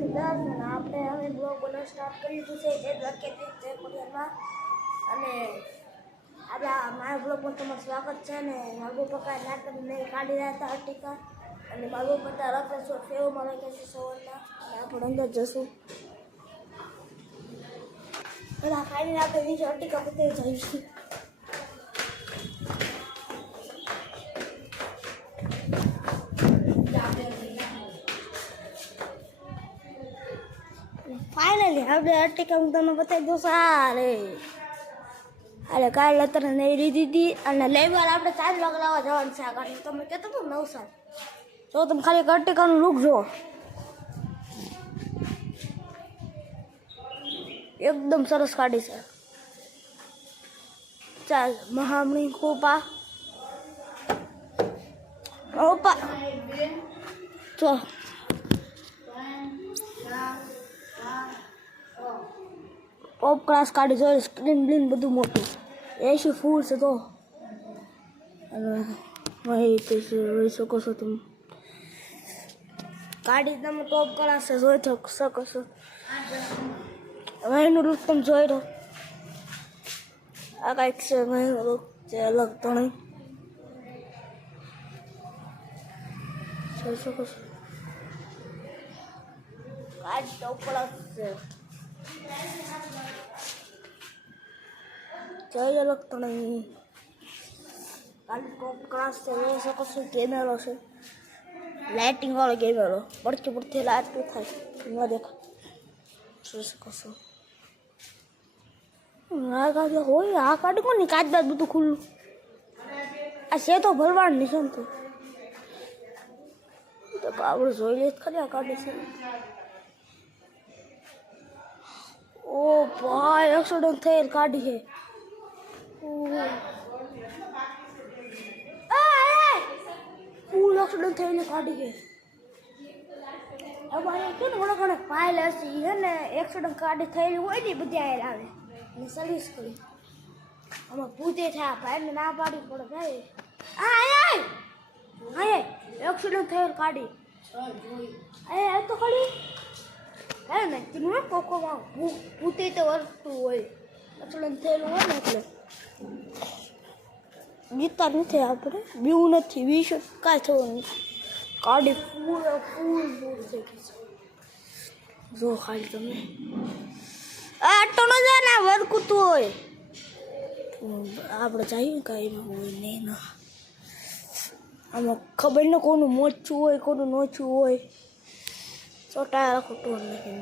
સિદ્ધાર્થ અને આપણે હવે બ્લોગ બનાવવાનું સ્ટાર્ટ કરી દીધું છે જે દ્વારકાથી જય કોડિયામાં અને આપણા મારા બ્લોગમાં તમારું સ્વાગત છે અને મારું પપ્પા નાટકને કાઢી રહ્યા હતા અર્ટિકા અને મારું પપ્પા રખે છો ફેવમાં રાખે છે સવારના અને આપણે અંદર જશું બધા ખાઈને આપણે નીચે અર્ટિકા પતે જઈશું. ફાઇનલી આપણે અર્ટિકા હું તમને બતાવી દઉં સારે અરે કાલે અત્યારે નહીં લીધી હતી અને લેવાર આપણે 4 વાગે લાવવા જવાનું છે આ ગાડી તમે કહેતો હતો નવસારી જો તમે ખાલી અર્ટિકાનું લુક જુઓ એકદમ સરસ ગાડી છે. ચાલ મહામણી કૃપા ઓપા જો ટોપ ક્લાસ ગાડી જોઈએ સ્ક્રીન બ્લીન બધું મોટું એસી ફૂલ છે તો અને જોઈ શકો છો તમે ગાડી તમે ટોપ ક્લાસ છે જોઈ શકો છો. હવે એનું લુક તમે જોઈ રહો આ કાંઈક છે એનું લુક જે અલગ તો નહીં જોઈ શકો છો ગાડી ટોપ ક્લાસ છે જઈ અલગ તો નહીં ગાડી ટોપ ક્લાસ છે જોઈ શકો છો. કેમેરો છે લાઇટિંગ વાળો કેમેરો પડતી પડતી લાઇટ થાય ન દેખાય જોઈ શકો છો. આ ગાડી હોય આ ગાડી કોની કાચ બાદ બધું ખુલ્લું આ છે તો ભરવાનું નિશાન તો આપણે જોઈ લે ખરી આ ગાડી છે. ઓ ભાઈ એક્સિડન્ટ થયેલ ગાડી છે ફૂલ એક્સિડન્ટ થયેલી ગાડી છે અમારે કેમ ઘણા ફાઇલ હશે હે ને એક્સિડન્ટ ગાડી થયેલી હોય ને બધી આયર આવે અને સર્વિસ કરી આમાં પૂછે થયા ભાઈને ના પાડી પડે ભાઈ હા એક્સિડન્ટ થયેલ ગાડી એ તો ખાલી હે ને તું કોકોમાં પૂતે તો વર્તું હોય એક્સિડન્ટ થયેલું હોય ને એટલે જીતતા નથી આપણે બીવું નથી વીસ કાંઈ થયું નથી ગાડી ફૂલ ફૂલ ફૂલ થઈ ગઈ છે જો ખાલી તમે આટો ન જાય ને વર્કુતું હોય આપણે જઈએ કાંઈ હોય નહીં ના આમાં ખબર ને કોનું મોચું હોય કોનું નોચું હોય ચોટા રાખો ટોર નથી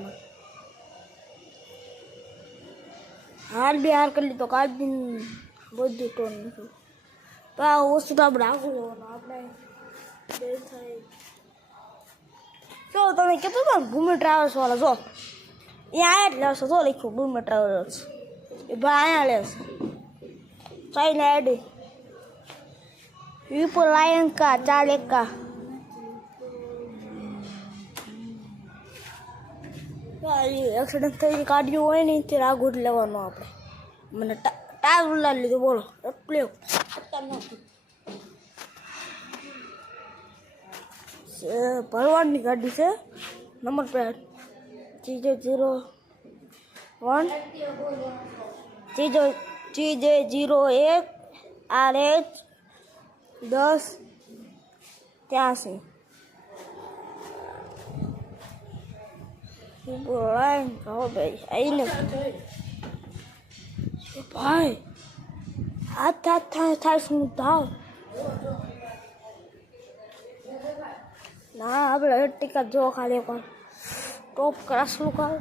હાર બી હાર કરી લીધો કાલ બી બધું ટોર નથી તો આ વસ્તુ તો આપણે રાખવું લેવાનું આપણે થાય જો તમે કહેતો હતો ને ભૂમિ ટ્રાવેલ્સ વાળા જો એ આયા જ લેશે જો લખ્યું ભૂમિ ટ્રાવેલ્સ એ ભાઈ અહીંયા લેશે ચાઇના એડી વિપુલ લાયંકા 4 એકા એક્સિડન્ટ થઈ ગાડીઓ હોય ને તે આગળ લેવાનો આપણે મને ટાયર ઉલાડી લીધું બોલો એટલે ભરવાડની ગાડી છે નંબર પ્લેટ GJ01 RH 1083 આઈને ભાઈ હાથ થાય શું ધાવ ના આપણે અર્ટિકા જો ખાલી પણ ટોપ ક્લાસ લુક આવે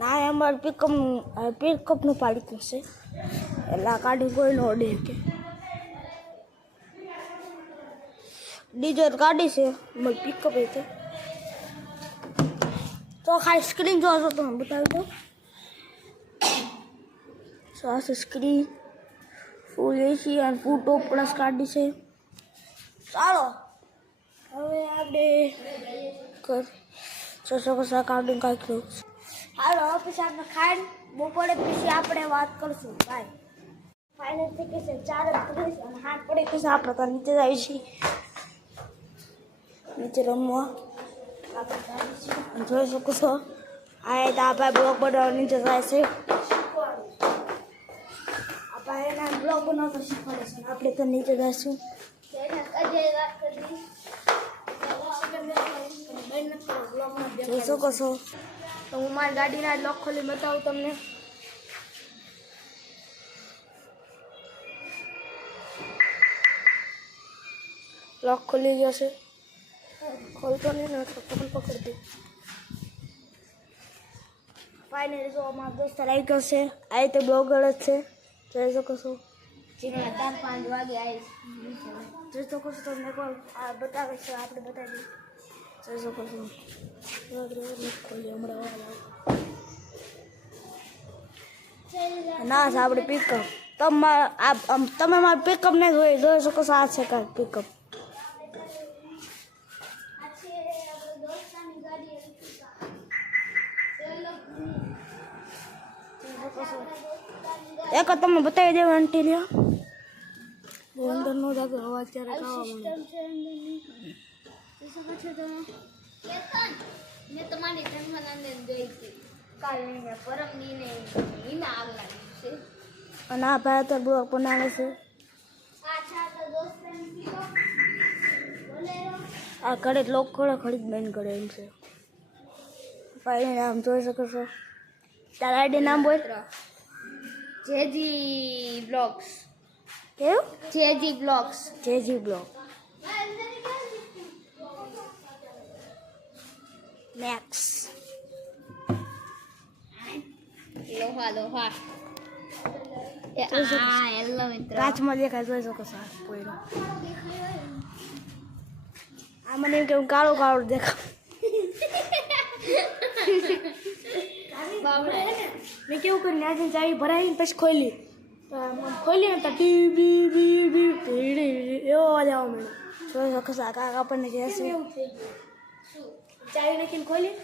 ના અમારે પિકઅપનું પાડી છે એટલે આ ગાડી કોઈ નો અડે કે ડીઝલ ગાડી છે અમારી પિકઅપ એ તો ખાલી સ્ક્રીન જોશો તો હું બતાવી દઉં સાસ સ્ક્રીન ફૂલ એસી અને ફૂલ ટોપ પ્લસ ગાડી છે. ચાલો હવે આપણે કસા કાઢીને કાંઈક લઉં હાલો હવે પછી આપણે ખાઈને બપોરે પછી આપણે વાત કરશું ભાઈ ફાઇનલ થઈ ગઈ છે 4:30 અને હાથ પડી ગઈ છે આપણે તો નીચે જાય છે નીચે રમવા જોઈ શકો છો આ ભાઈ બ્લોગ બનાવવા નીચે જાય છે આ ભાઈ એના બ્લોગ બનાવતો શીખવાડે છે આપણે તો નીચે જઈશું જોઈ શકો છો તો હું મારી ગાડીના લોક ખોલી બતાવું તમને લોક ખુલી ગયો છે ખોલતો નહીં ને તો ફોન પકડી દે ફાઇનલી જો અમારો દોસ્ત આવી ગયો છે આ રીતે બ્લોગર જ છે જોઈ શકો છો 4-5 વાગે આવીશ જોઈ શકો છો તમને કોણ આ બતાવે છે આપણે બતાવી દઈએ જોઈ શકો છો ખોલી હમણાં ના છે આપણે પિકઅપ તમે મારું પિકઅપ નહીં જોઈ શકો છો આ છે કાંઈ પિકઅપ એક તમને બતાવી દેવું આંટી લ્યો અંદર નો જાતો અવાજ ક્યારે ખાવા મેં તમારી જન્મનંદન જોઈ હતી કાલની ને પરમની ને એમાં આગ લાગી છે અને આ ભાઈ તો બ્લોગ બનાવે છે આ ઘરે લોક ખોળે ખડી જ બેન કરે એમ છે ભાઈ નામ જોઈ શકો છો તારા આઈડી નામ બોલ જેજી બ્લોગ્સ કેવું જેજી બ્લોગ્સ જેજી બ્લોગ મેક્સ લોહા હેલો મિત્ર કાચમાં દેખાય જોઈ શકો છો પોયરો આ મને એમ કે હું કાળો કાળો દેખાવ મેં કેવું કર્યું આજે ચાવી ભરાવીને પછી ખોલી ને તો એવો અવાજ આવવા મળ્યો જોઈ શકો છો કાકા આપણને કહે છે ચાવી નાખીને ખોલી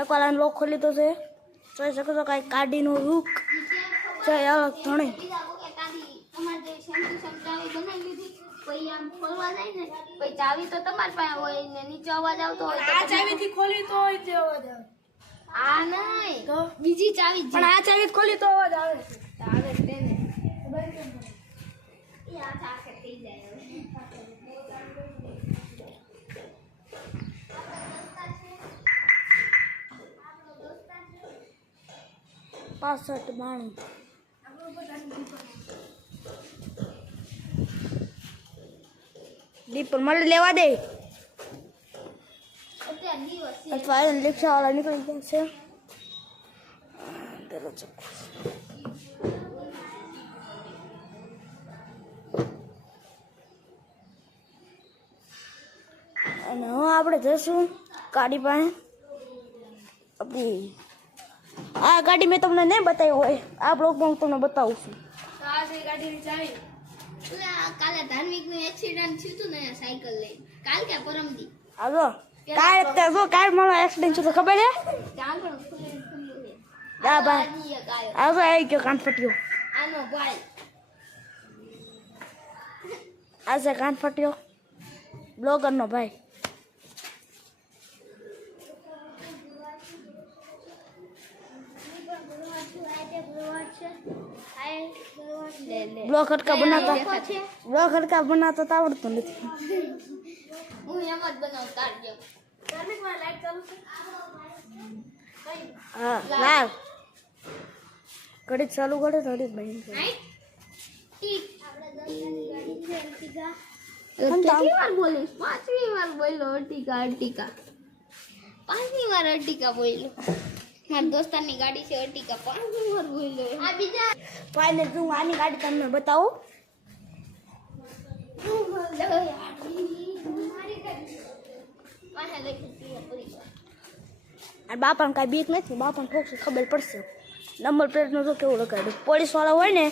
એક વાર લોક ખોલી તો છે જોઈ શકો છો કાંઈ કાઢીનો રૂક છે અલગ ધણે ચાવી તો તમારી પાસે હોય ને નીચે અવાજ આવતો હોય આ ચાવીથી ખોલી તો હોય તે અવાજ આવે આ નહીં તો બીજી ચાવી પણ આ ચાવી ખોલી તો અવાજ આવે આવે છે ને યા ચાકે થઈ જાય પાસઠ 92 દીપ પર મળે લેવા દે અથવા રિક્ષાવાળા નીકળી ગયા છે પેલો ચક્કો અને હવે આપણે જઈશું ગાડી પાસે આપણી આ ગાડી મેં તમને નહીં બતાવી હોય આ બ્લોગમાં હું તમને બતાવું છું આ છે ગાડીની ચાવી કાલે ધાર્મિક નું એક્સિડન્ટ થયું હતું ને સાયકલ લઈ કાલ કે પરમદી આગો કાલ મારો એક્સિડન્ટ થયો ખબર છે ચાલ પણ ખુલ્લું હા ભાઈ આગો આવી ગયો કાનફટ્યો આનો ભાઈ આ છે કાનફટ્યો બ્લોગરનો ભાઈ બ્લોગ હટકા બનાવતા આવડતું નથી હું એમ જ બનાવતા હા લાવ ઘડી ચાલુ કરે થોડી બની કેટલી વાર બોલીશ 5મી વાર બોલ્યો અર્ટિકા પાંચમી વાર અર્ટિકા બોલ્યો મારા દોસ્તારની ગાડી છે અર્ટિકા 5મી વાર બોલ્યો આ બીજા ફાઇનલ હું આની ગાડી તમને બતાવું અને બાપાને કાંઈ બીક નથી બાપાને ઠોકશે ખબર પડશે નંબર પ્લેટનો તો કેવું લગાડ્યું પોલીસવાળા હોય ને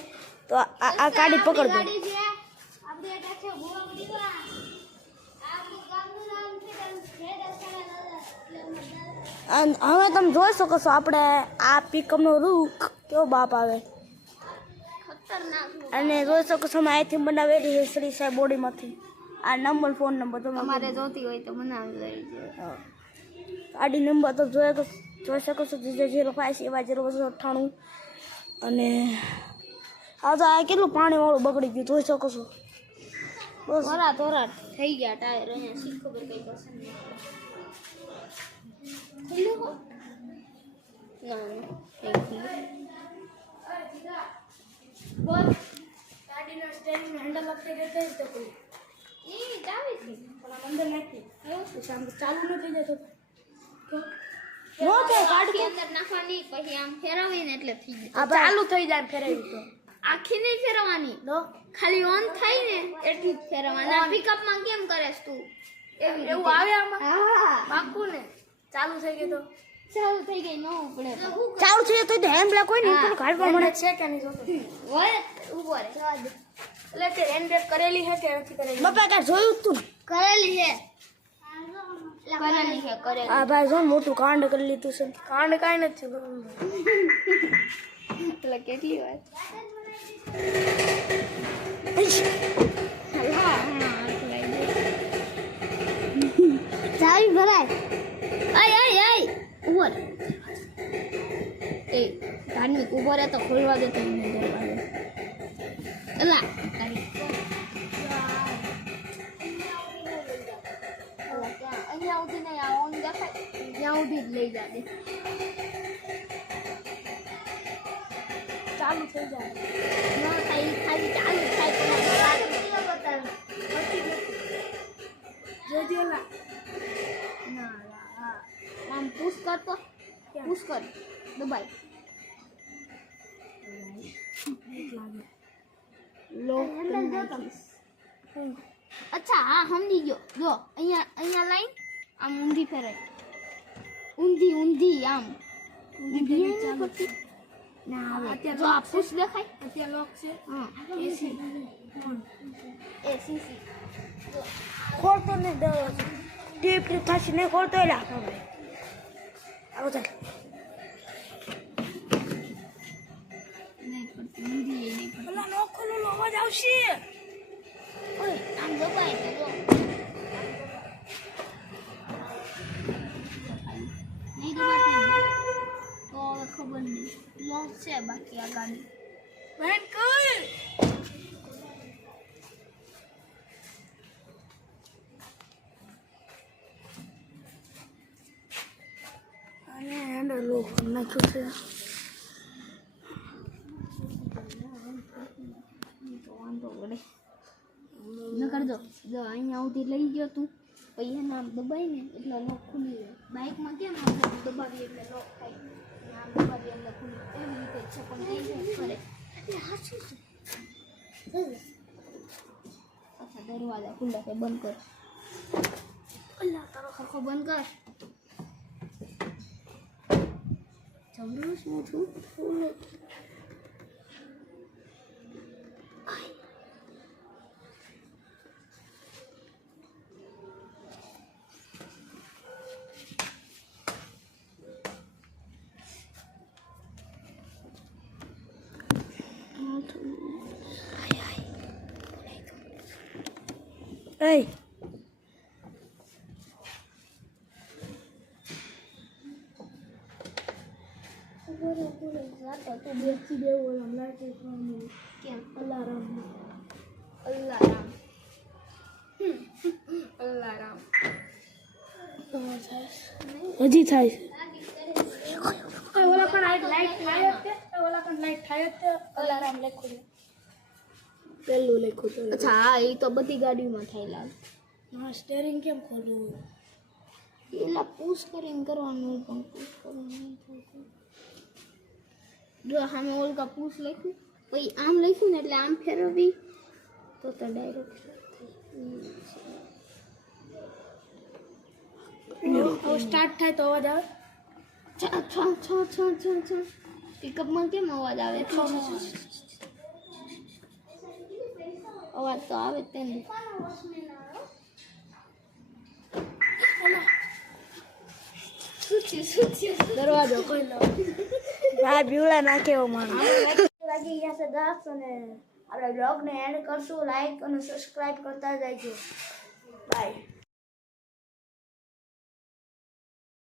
તો આ ગાડી પકડજો અને હવે તમે જોઈ શકો છો આપણે આ પિકઅપનો રૂખ કેવો બાપ આવે અને જોઈ શકો છો અહીંથી બનાવેલી છે શ્રી સાહેબ બોડીમાંથી આ નંબર ફોન નંબર તમારે જોતી હોય તો બનાવી લેજો. ગાડી નંબર તો જોઈ શકો છો 005 અને આ તો આ કેટલું પાણીવાળું બગડી ગયું જોઈ શકો છો. બસ થોડા થઈ ગયા ટાયર. અહીંયા શી ખબર કઈ પસંદ ખુલ્લું હો ના એક ગાડીના સ્ટેરિંગ હેન્ડલ આપતે રહેતે જ તો કોઈ એ ચાવી છે પણ આ અંદર નાખી પછી આમ ચાલુ ન થઈ જાય તો નો થાય ગાડી અંદર નાખવાની પછી આમ ફેરવીને એટલે થઈ જાય. આ ચાલુ થઈ જાય ફેરવી તો આખી નહીં ફેરવવાની નો ખાલી ઓન થાય ને એટલી જ ફેરવવાની. પિકઅપમાં કેમ કરેસ તું એવું આવે આમાં હા પાક્કું ને ચાલુ થઈ ગયું તો ચાલુ થઈ ગઈ ન ઉપડે ચાલુ થઈ તો હેન્ડ બ્રેક હોય ને ઉપર કાઢવા મળે છે કે નહીં જોતો હોય ઉભો રે એટલે તે હેન્ડ બ્રેક કરેલી છે કે નથી કરેલી બાપા કાંઈ જોયું તું કરેલી છે કરેલી છે કરેલી. આ ભાઈ જો મોટું કાંડ કરી લીધું છે કાંડ કાંઈ નથી એટલે કેટલી વાર ચાવી ભરાય. આય આય આય ઉભો રે એ ધાર્મિક ઉભો રે તો ખોલવા દે તો એમને દરવાજો એલા અહીંયા ઉધી નહીં આ ઓન દેખાય ત્યાં ઉધી જ લઈ જાજે. ચાલુ થઈ જાય ન થાય ખાલી ચાલુ થાય જોજો ના ના આમ પુશ કરતો પુશ કર દબાઈ અચ્છા હા સમજી ગયો. જો અહીંયા લાઈન આમ ઊંધી ફેરાય ઊંધી આમ ઊંધી નહીં કરતી ના હવે જો આ પુશ દેખાય અત્યારે લોક છે હા એસી એસી ખોલતો નહીં દવા ટીપ થશે નહીં ખોલતો એટલે આખો ભાઈ આવો ચાલ નહીં પડતી ઊંધી નહીં પડતી. પેલા નો ખોલેલો અવાજ આવશે ઓય આમ દબાય તો જો નહીં દબાતી તો હવે ખબર નહીં લોસ છે બાકી આ ગાડી બેન કર અને હેન્ડલ લોક નાખ્યું છે વાંધો પડે ન કરજો. જો અહીંયા સુધી લઈ ગયો તું પછી એના આમ દબાઈ ને એટલે લોક ખુલી જાય. બાઇકમાં કેમ આમ દબાવીએ એટલે લોક થાય અને આમ દબાવીએ એટલે ખુલી જાય. એવી રીતે જ છે પણ એ જ કરે એટલે હાચું છે. અચ્છા દરવાજા ખુલ્લા છે બંધ કર. અલ્લા તારો ખરખો બંધ કર. જબરું શું છું ફૂલ Hey. તું બેસી દેવું હમણાં કેમ અલારામ અલ્લાહ રામ અલ્લાહ રામ હજી થાય છે ઓલા પણ લાઈટ થાય જ છે ઓલા પણ લાઈટ થાય જ છે અલારામ લખું પેલું લખું તો અચ્છા હા એ તો બધી ગાડીમાં થાય લાગ. હા સ્ટેરિંગ કેમ ખોલવું એલા પુશ કરીને કરવાનું પણ પુશ કરવાનું નહીં થતું. જો સામે ઓલકા પુશ લખ્યું પછી આમ લખ્યું ને એટલે આમ ફેરવી તો ડાયરેક્ટ સ્ટાર્ટ થાય તો અવાજ આવે છ છ છ છ છ છ પિકઅપમાં કેમ અવાજ આવે અવાજ તો આવે જ તેને. દરવાજો ખોલો ભાઈ બીવડા નાખે એવો માણસ વાગી ગયા છે 10 અને આપણે બ્લોગને એન્ડ કરશું. લાઈક અને સબસ્ક્રાઇબ કરતા જજો. બાય.